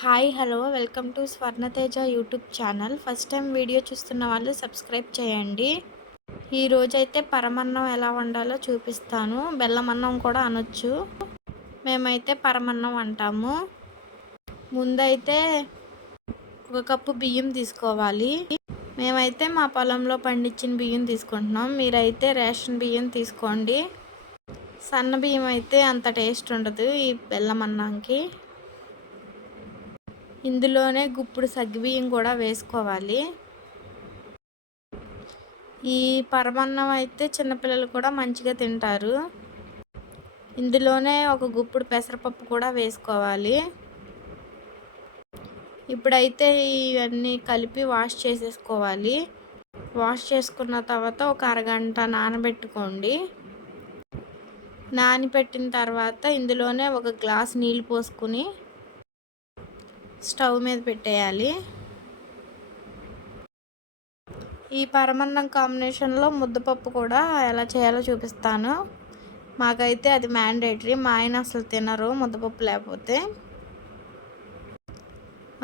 Hi hello welcome to Swarnateja YouTube channel. First time video చూస్తున్న వాళ్ళు subscribe చేయండి. ఈరోజైతే పరమన్నం ఎలా వండాలో చూపిస్తాను. బెల్లం అన్నం కూడా అనొచ్చు. మేమైతే పరమన్నం అంటాము. ముందైతే 1 కప్పు బియ్యం తీసుకోవాలి. మేమైతే మా పొలంలో పండించిన బియ్యం తీసుకుంటున్నాం. మీరైతే రేషన్ బియ్యం తీసుకోండి. సన్న బియ్యం అయితే అంత టేస్ట్ ఉండదు ఈ బెల్లం అన్నంకి. ఇందులోనే గుప్పుడు సగ్గుబియ్యం కూడా వేసుకోవాలి. ఈ పరమన్నం అయితే చిన్నపిల్లలు కూడా మంచిగా తింటారు. ఇందులోనే ఒక గుప్పుడు పెసరపప్పు కూడా వేసుకోవాలి. ఇప్పుడైతే ఇవన్నీ కలిపి వాష్ చేసేసుకోవాలి. వాష్ చేసుకున్న తర్వాత ఒక అరగంట నానబెట్టుకోండి. నానబెట్టిన తర్వాత ఇందులోనే ఒక గ్లాస్ నీళ్ళు పోసుకుని స్టవ్ మీద పెట్టేయాలి. ఈ పరమన్నం కాంబినేషన్లో ముద్దపప్పు కూడా ఎలా చేయాలో చూపిస్తాను. మాకైతే అది మ్యాండేటరీ. మా ఆయన అసలు తినరు ముద్దపప్పు లేకపోతే.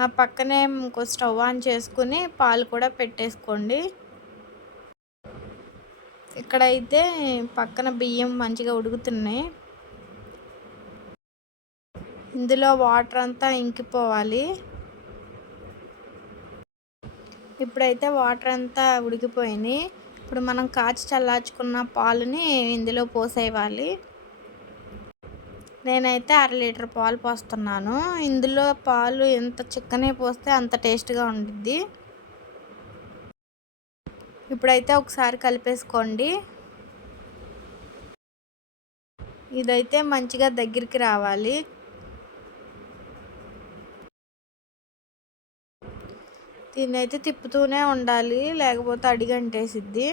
ఆ పక్కనే ఇంకో స్టవ్ ఆన్ చేసుకుని పాలు కూడా పెట్టేసుకోండి. ఇక్కడైతే పక్కన బియ్యం మంచిగా ఉడుకుతున్నాయి. ఇందులో వాటర్ అంతా ఇంకిపోవాలి. ఇప్పుడైతే వాటర్ అంతా ఉడికిపోయినాయి. ఇప్పుడు మనం కాచి చల్లార్చుకున్న పాలుని ఇందులో పోసేయాలి. నేనైతే 1/2 లీటర్ పాలు పోస్తున్నాను. ఇందులో పాలు ఎంత చిక్కనే పోస్తే అంత టేస్ట్గా ఉండిద్ది. ఇప్పుడైతే ఒకసారి కలిపేసుకోండి. ఇదైతే మంచిగా దగ్గరికి రావాలి. దీన్ని అయితే తిప్పుతూనే ఉండాలి, లేకపోతే అడిగంటేసిద్ది.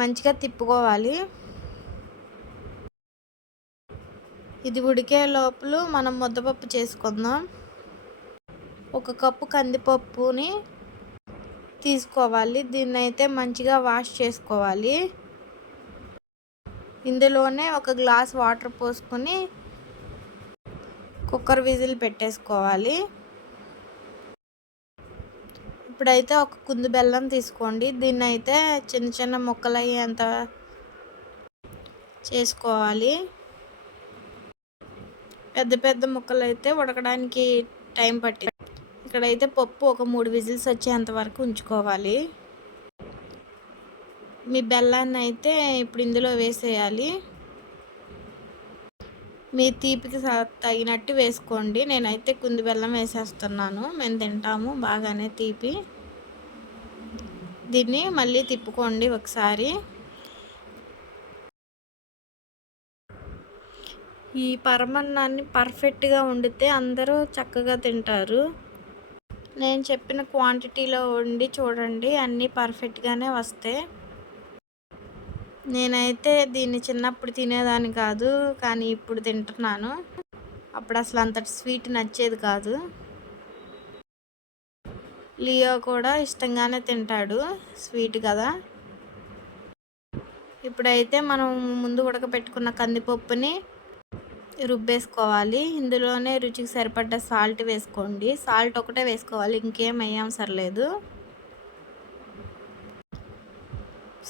మంచిగా తిప్పుకోవాలి. ఇది ఉడికే లోపల మనం ముద్దపప్పు చేసుకుందాం. 1 కప్పు కందిపప్పుని తీసుకోవాలి. దీన్ని అయితే మంచిగా వాష్ చేసుకోవాలి. ఇందులోనే 1 గ్లాస్ వాటర్ పోసుకొని కుక్కర్ విజిల్ పెట్టేసుకోవాలి. ఇప్పుడైతే 1 కుందు బెల్లం తీసుకోండి. దీన్ని అయితే చిన్న చిన్న ముక్కలు అయ్యేంత చేసుకోవాలి. పెద్ద పెద్ద ముక్కలు అయితే ఉడకడానికి టైం పట్టింది. ఇక్కడైతే పప్పు ఒక 3 విజిల్స్ వచ్చేంత వరకు ఉంచుకోవాలి. మీ బెల్లాన్ని అయితే ఇప్పుడు ఇందులో వేసేయాలి. మీ తీపికి తగినట్టు వేసుకోండి. నేనైతే కుంది బెల్లం వేసేస్తున్నాను. మేము తింటాము బాగానే తీపి. దీన్ని మళ్ళీ తిప్పుకోండి ఒకసారి. ఈ పరమన్నాన్ని పర్ఫెక్ట్గా వండితే అందరూ చక్కగా తింటారు. నేను చెప్పిన క్వాంటిటీలో వండి చూడండి, అన్నీ పర్ఫెక్ట్గానే వస్తాయి. నేనైతే దీన్ని చిన్నప్పుడు తినేదాన్ని కాదు, కానీ ఇప్పుడు తింటున్నాను. అప్పుడు అసలు అంతటి స్వీట్ నచ్చేది కాదు. లియో కూడా ఇష్టంగానే తింటాడు, స్వీట్ కదా. ఇప్పుడైతే మనం ముందు ఉడకబెట్టుకున్న కందిపప్పుని రుబ్బేసుకోవాలి. ఇందులోనే రుచికి సరిపడ్డ సాల్ట్ వేసుకోండి. సాల్ట్ ఒకటే వేసుకోవాలి, ఇంకేం వేయవసరం లేదు.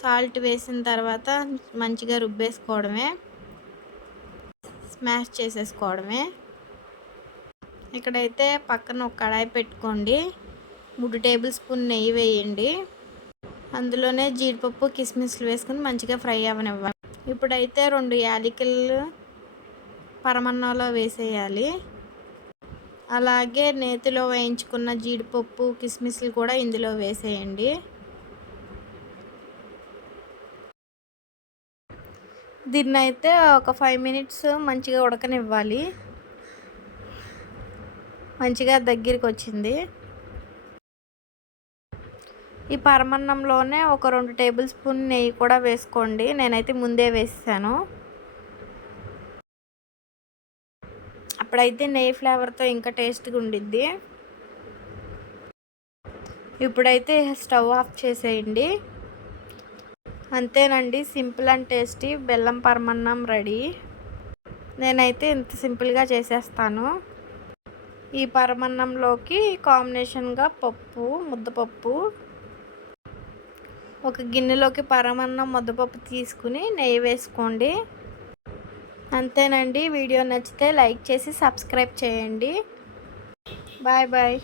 సాల్ట్ వేసిన తర్వాత మంచిగా రుబ్బేసుకోవడమే, స్మాష్ చేసేసుకోవడమే. ఇక్కడైతే పక్కన ఒక కడాయి పెట్టుకోండి. 3 టేబుల్ స్పూన్ నెయ్యి వేయండి. అందులోనే జీడిపప్పు కిస్మిస్లు వేసుకుని మంచిగా ఫ్రై అవ్వనివ్వాలి. ఇప్పుడైతే 2 యాలకులు పరమన్నంలో వేసేయాలి. అలాగే నేతిలో వేయించుకున్న జీడిపప్పు కిస్మిస్లు కూడా ఇందులో వేసేయండి. దీన్ని అయితే ఒక 5 మినిట్స్ మంచిగా ఉడకనివ్వాలి. మంచిగా దగ్గరికి వచ్చింది. ఈ పరమన్నంలోనే ఒక 2 టేబుల్ స్పూన్ నెయ్యి కూడా వేసుకోండి. నేనైతే ముందే వేసాను. అప్పుడైతే నెయ్యి ఫ్లేవర్తో ఇంకా టేస్ట్గా ఉండిద్ది. ఇప్పుడైతే స్టవ్ ఆఫ్ చేసేయండి. అంతేనండి, సింపుల్ అండ్ టేస్టీ బెల్లం పరమన్నం రెడీ. నేనైతే ఇంత సింపుల్గా చేసేస్తాను. ఈ పరమన్నంలోకి కాంబినేషన్గా పప్పు, ముద్దపప్పు, ఒక గిన్నెలోకి పరమన్నం ముద్దపప్పు తీసుకుని నెయ్యి వేసుకోండి. అంతేనండి. వీడియో నచ్చితే లైక్ చేసి సబ్స్క్రైబ్ చేయండి. Bye bye.